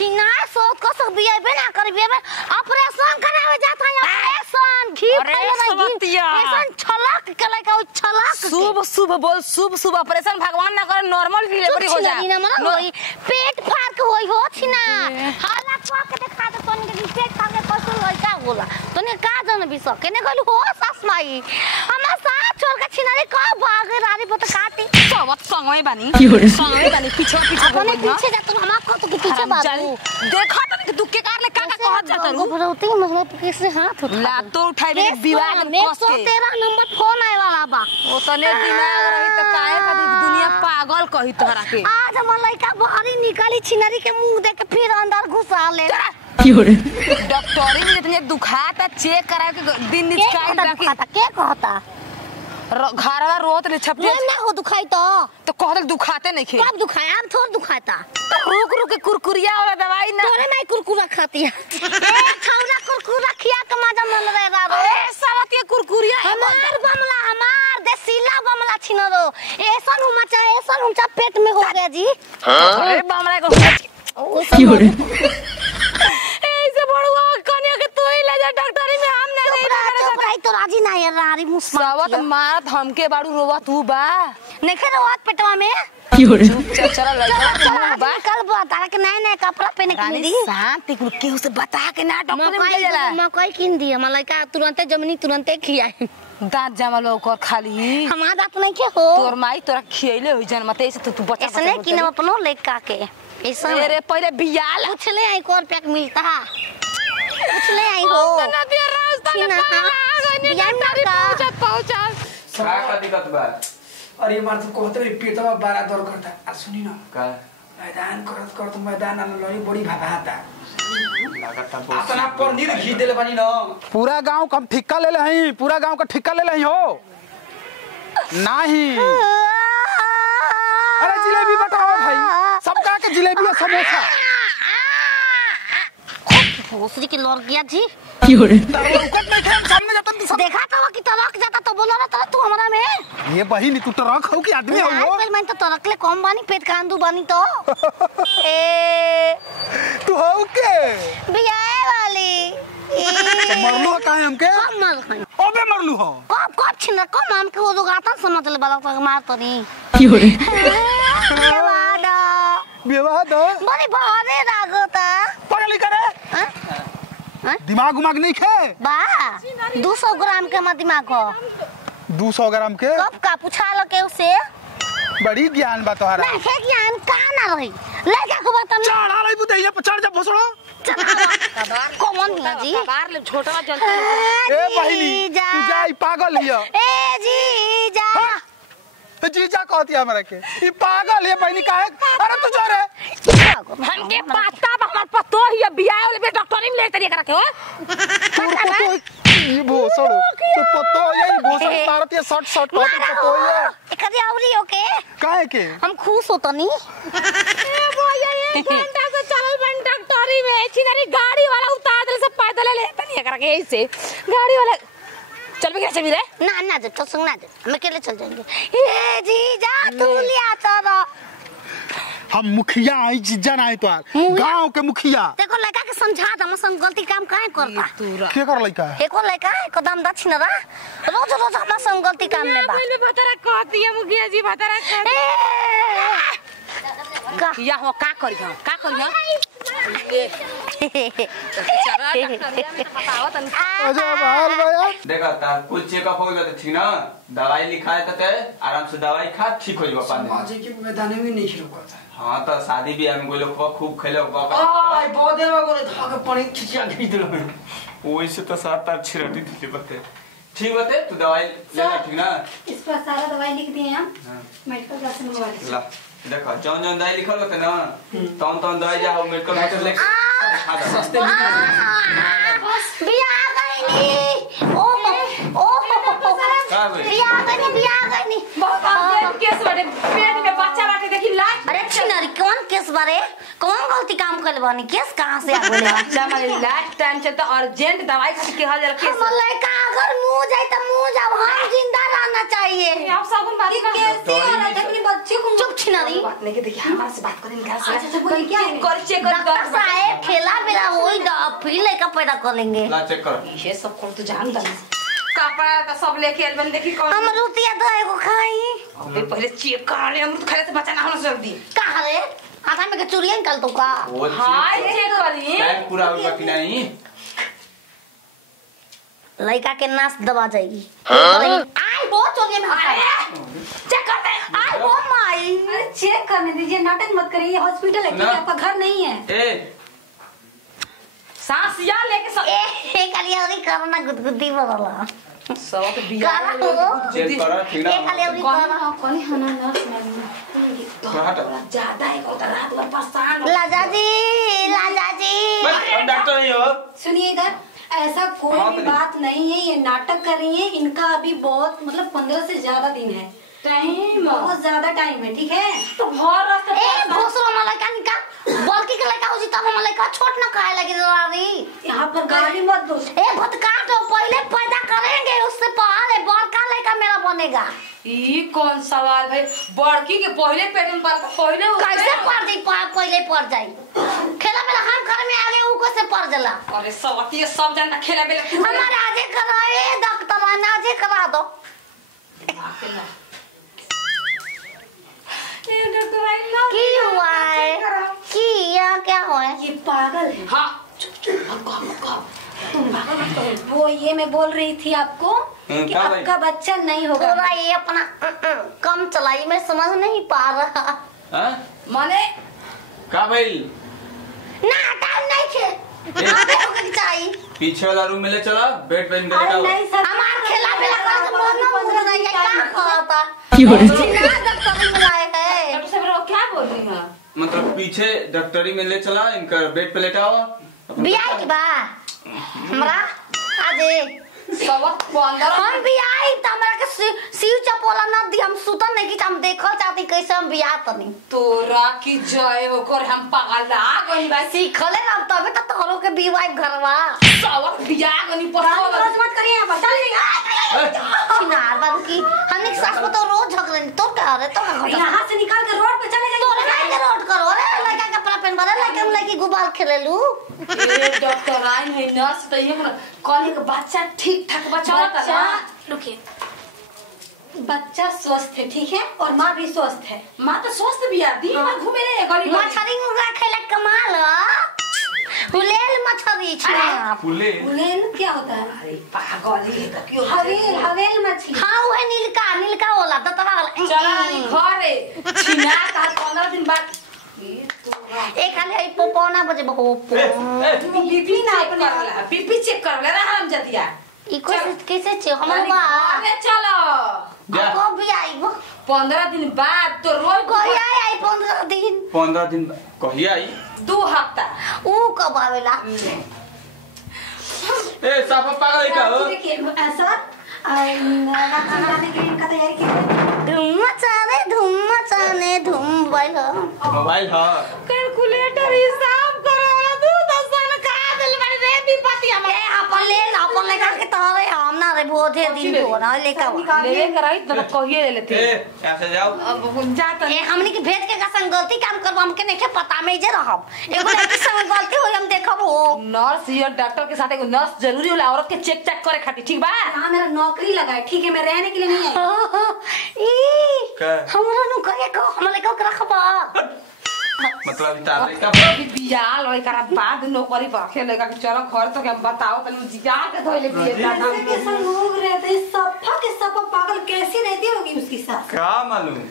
छिनार सोच को सब बियाबे ना कर बियाबे ऑपरेशन करावे जात है ऑपरेशन घी ऑपरेशन छलक के लइका ओ छलक शुभ शुभ बोल शुभ शुभ ऑपरेशन भगवान ना करे नॉर्मल डिलीवरी हो जाए पेट फाड़ के होई हो छिना हाला को के देखा दे तोन के पेट फाड़ के कसो लइका बोला तोने का जन भी सके ने कहलु हो सास माई हमरा साथ छोड़ के छिना रे का भागे रानी पत काटी सब संगई बानी पीछे अपने पीछे जा तुम हमरा को तो पीछे बाबू देखा त तू के कार ले का कहत जात रू गोबरौती मतलब किसने हाथ उठा ला तो उठाइबे विवाह में 113 नंबर फोन आए वाला बा ओ तने दिमाग रही त काहे कदी दुनिया पागल कही तोहरा के आज हम लइका बाहरी निकाली छिनरी के मुंह देख के फिर अंदर घुसा ले डॉक्टरी में इतने दुखाता चेक करा के दिन निकाल बाकी के कहता घरवा रोत ले छपले ना हो दुखाई तो कहल दुखाते नहीं खे कब दुखाया अब थोड़ दुखाता रुक रुक के कुरकुरिया वाला दवाई ना तोरे नहीं कुरकुरा खाती है ए छौरा कुरकुरा खिया के मजा मन रे दादा ए सावत के कुरकुरिया हमार बमला हमार देसीला बमला छिनो रो ऐसन ऊंचा पेट में हो गया जी अरे बमला को की हो रे ऐसे बड़वा कन्या के तू ही ले जा डॉक्टरी में हम ना नहीं भाई तो राजी ना यार रारी मुस्मावत मार हमके बाड़ू रोवा तू बा नेखे रोवत पेटवा में की हो रे चल लइका बा कल बा तारा के नए कपड़ा पहने के दी शांति केहू से बता के ना डॉक्टर में ले जाला मकई किन दी हम लइका तुरंते जमनी तुरंते खियाए दांत जमल ओकर खाली हमार दांत नहीं के हो तोर माई तोरा खियले हो जन मते ऐसे तू बच्चा ऐसे नहीं किन अपनो लइका के ऐसा मेरे पहले बियाल पूछ ले आई कौन पैक मिलता है पूछ ले आई हो ना दिया रास्ता में पहुंचा का दिक्कत बा अरे मार तो कहते रे पेटवा बारा दर्द करता आ सुनी ना का मैदान करत मैदान आलो लड़ी बड़ी भाभाता लागत अपना पनीर घी देले बानी ना पूरा गांव का ठिक्का ले ले हई पूरा गांव का ठिक्का ले ले हई हो नहीं अरे जिलेबी बताओ भाई सबका के जिलेबी और समोसा भोसरी के लड़ गया जी की हो रे तरकत नहीं थे सामने जाता तू देखा था कि तरक जाता तो बोला ना तू हमारा में ये बहिनी तू ट्रक हो कि आदमी हो पहले मैं तो तरकले कम बानी पेट कांदू बानी तो ए तू हो के बियाह वाली मरलू काहे हमके कब मर गई अबे मरलू हो कब छिन कब हम के वो लोग आता समझ ले बालक तक मार तो नहीं की हो रे विवाह दो बड़ी भारे लागता पढ़ लिख रे दिमाग उमाग नहीं खे बा 200 ग्राम के मत दिमाग हो 200 ग्राम के कब का पूछा लो के उसे बड़ी ज्ञान बा तोहरा नहीं है ज्ञान का ना रही लड़का को बता चढ़ा रही बुदैया पर चढ़ जा भोसड़ो कौन ना जी बाहर ले छोटा चलता ए बहिनी तू जाई पागल हिया ए जी जा जीजा कहती है हमरा के ई पागल है बहिनी काहे अरे तू जा रे हमके पता बा हमर पतो ही बियाह वाले बे डॉक्टरी में ले तरी करा के हो ये भोसड़ो तो पतो यही भोसड़ मारती है शॉट पतो ये कदी आवरी ओके काहे के हम खुश होत नी ए भैया ये घंटा से चलल बन डॉक्टरी में छिनरी गाड़ी वाला उतार दे से पैदल ले तनी करा के ऐसे गाड़ी वाला चल भी कैसे भी रे ना जा तो सुन ना जा हम अकेले चल जाएंगे ए जी जा तू लिया तो हम मुखिया आई जीजा ना आई तो गांव के मुखिया देखो लड़का के समझा दम सम गलती काम काहे करता के कर लइका एको लड़का एकदम दक्षिण रा रोज हम सम गलती काम में बा पहले भतरा कहती है मुखिया जी भतरा का या हो का करियो देखा ता कुल चेकअप हो गया तो ठीक ना दवाई लिखाए तो आराम से दवाई खा ठीक हो जाएगा पानी माजे के मैदान में नहीं खेलो करता हां तो शादी भी हम गोलो खूब खेलो आई बहुत देर में गोले धागा पानी खिंचा के दिल में वैसे तो सात आठ छिरटी दिले बते ठीक बते तू दवाई ले ठीक ना इस पर सारा दवाई लिख दिए हम मेडिकल क्लास में मंगवा लीजिए ला देखो जौन दवाई लिखल होते ना तौन दवाई जा मेडिकल में ले सस्ते में बिया गईनी ओ का बे बिया गईनी बहुत केस बाटे पेट में बच्चा बाटे देखी लाइट अरे छिनरी कौन केस बारे कौन गलती काम कर बानी केस कहां से आ गेले बच्चा मारे लाइट टाइम से तो अर्जेंट दवाई खातिर के हाल केस हम लड़का अगर मुंह जाए तो मुंह जाओ हम जिंदा रहना चाहिए आप सब बात कैसे हो रहा है अपने बच्चे को चुप छिनरी बात नहीं के देखिए हमारे से बात करें क्या अच्छा बोलिए क्या चेक कर डॉक्टर साहब फिर लड़का पैदा कर लेंगे। ला चेक कर। ये सब खोल तू जान दा कपड़ा तो सब लेके एल्बम देखी कौन अमरूतिया दो एगो खाई। अबे पहले चेक कर ले अमरूद खाए से बचा ना होना जल्दी कहाँ रे आधा में के चूड़िया निकाल दो का। वो हाय चेक करी टाइम पूरा होगा कि नहीं? लड़का के नाश दबा जाएगी। आई वो चोरिया में चेक करते हैं आई वो माई। अरे चेक करने दीजिए, नाटक मत करिए, हॉस्पिटल है, ठीक है, आपका घर नहीं है। ए सांस या लेके सब ए खाली और करना गुदगुदी बदला सब तो बिया काला हो। चेक कर ठीक ना। ए खाली और करना कौन है ना ना हट। ज्यादा है को रात भर परेशान लाजा जी बस हम डॉक्टर नहीं हो। सुनिए इधर, ऐसा कोई हाँ, भी तो बात नहीं है, ये नाटक कर रही है, इनका अभी बहुत मतलब 15 से ज्यादा दिन है, टाइम बहुत ज्यादा टाइम है, ठीक है। तो भर रास्ते ए भोसरो मला का निका बल्कि के लड़का हो जी तब मला का छोट ना खाए लगी रही। यहाँ पर गाली मत दो। ए भटका तो पहले पैदा करेंगे उससे पहले बड़का लड़का मेरा बनेगा। ई कौन सवाल भाई बड़की के पहले पेट में पड़ता पहले कैसे पड़ जाई पहले पड़ जाई खेला मेला हम घर में आगे ऊ कैसे पड़ जाला। अरे सवती सब जानना खेला बेला हमारे आजे कराए डॉक्टर आजे करा दो। की हुआ है की क्या हुआ है। ये पागल है। हां वो ये मैं बोल रही थी आपको कि क्या भाई? आपका बच्चा नहीं होगा। पूरा ये अपना कम चलाई मैं समझ नहीं पा रहा। हां माने का भाई? ना टाइम नहीं छे आबे होके चाहिए। पीछे वाला रूम में ले चला बेड पे अरे निकाल। नहीं सर, हमार खेला बेला कर तो मन ना नहीं क्या खाता क्यों ना डॉक्टर बुलाए है। डॉक्टर साहब रो क्या बोल रही हैं मतलब पीछे डॉक्टरी में ले चला इनका बेड पे लेटा हुआ। बियाह की बा हमरा आजे सबक 15 हम भी आई त हमरा के शिव चपोला न दी हम सुतन नहीं कि हम देखल चाहती कैसे हम बियाह तनी तोरा की जय ओकर हम पागल आ गई भाई सीखले ना तबे त तोरो के बीवाई घरवा सबक बिया गनी पड़ो बस मत करिए यहाँ पर, चलिए। चिनार बाबू की हमने सास में तो रोज झगड़े तो क्या रे तो घटा यहाँ से निकाल के रोड पे चले तोरे जाइए। लाइक रोड करो रे लड़का कपड़ा पहन बरे लड़का हम लड़की गुबाल खेलेलू। ए डॉक्टर आइन है नर्स तो ये कॉलेज का बच्चा ठीक ठाक बच्चा होता बच्चा ना रुकिए, बच्चा स्वस्थ है, ठीक है, और माँ भी स्वस्थ है। मां तो स्वस्थ बिया दिन भर घूमे रे गली मछली मुर्गा खेले कमाल हुलेल मछली छिना फुले बुलेल क्या होता है? अरे पागल है तो क्यों हवेल हवेल मछली। हां वो नीलका होला दतवा चला नी घरे छिना का 15 दिन बाद ये तो एक खाली आई पोपौना बजे बको बीपी ना अपने वाला बीपी चेक कर ले रहा हम जतिया इको कैसे छे हमर अरे बा घरे चलो जा। को भी आईबो 15 दिन बाद तो रोज कोई आई 15 दिन 15 दिन कहिया आई? 2 हफ्ता ऊ कब आवेला ए साफा पागल है का हो? देखिए ऐसा नाच गाने के लिए इनका तैयारी कीजिए। धूम मचाने धूम बैल मोबाइल हां कैलकुलेटर हिसाब करे वाला तू तो सन का दिल बड़े रे विपत्ति हम ए अपन लेकर के तारे हम ना रे बोधे दिन तो ना लेकर ले कराई तो कहिए ले लेते ए ऐसे जाओ। अब जाता ए हमनी के भेज के का संग गलती काम करब हमके नहीं पता में जे रहब एगो लड़की संग गलती होई हम देखब हो नर्स या डॉक्टर के साथ एगो नर्स जरूरी होला औरत के चेक चेक करे खातिर ठीक बा यहाँ मेरा नौकरी लगा है, ठीक है, मैं रहने के लिए नहीं आई। ई का? हमरा नु करे को हम लेकर के रखबा मतलब इतार का बिया लई करा बाद नौकरी पर खेले का चलो घर तो के बताओ तनी जिया के धोइले बिले ऐसे कैसा लोग रहते हैं, सफा के सफा पागल कैसी रहती होगी उसकी सास। का मालूम।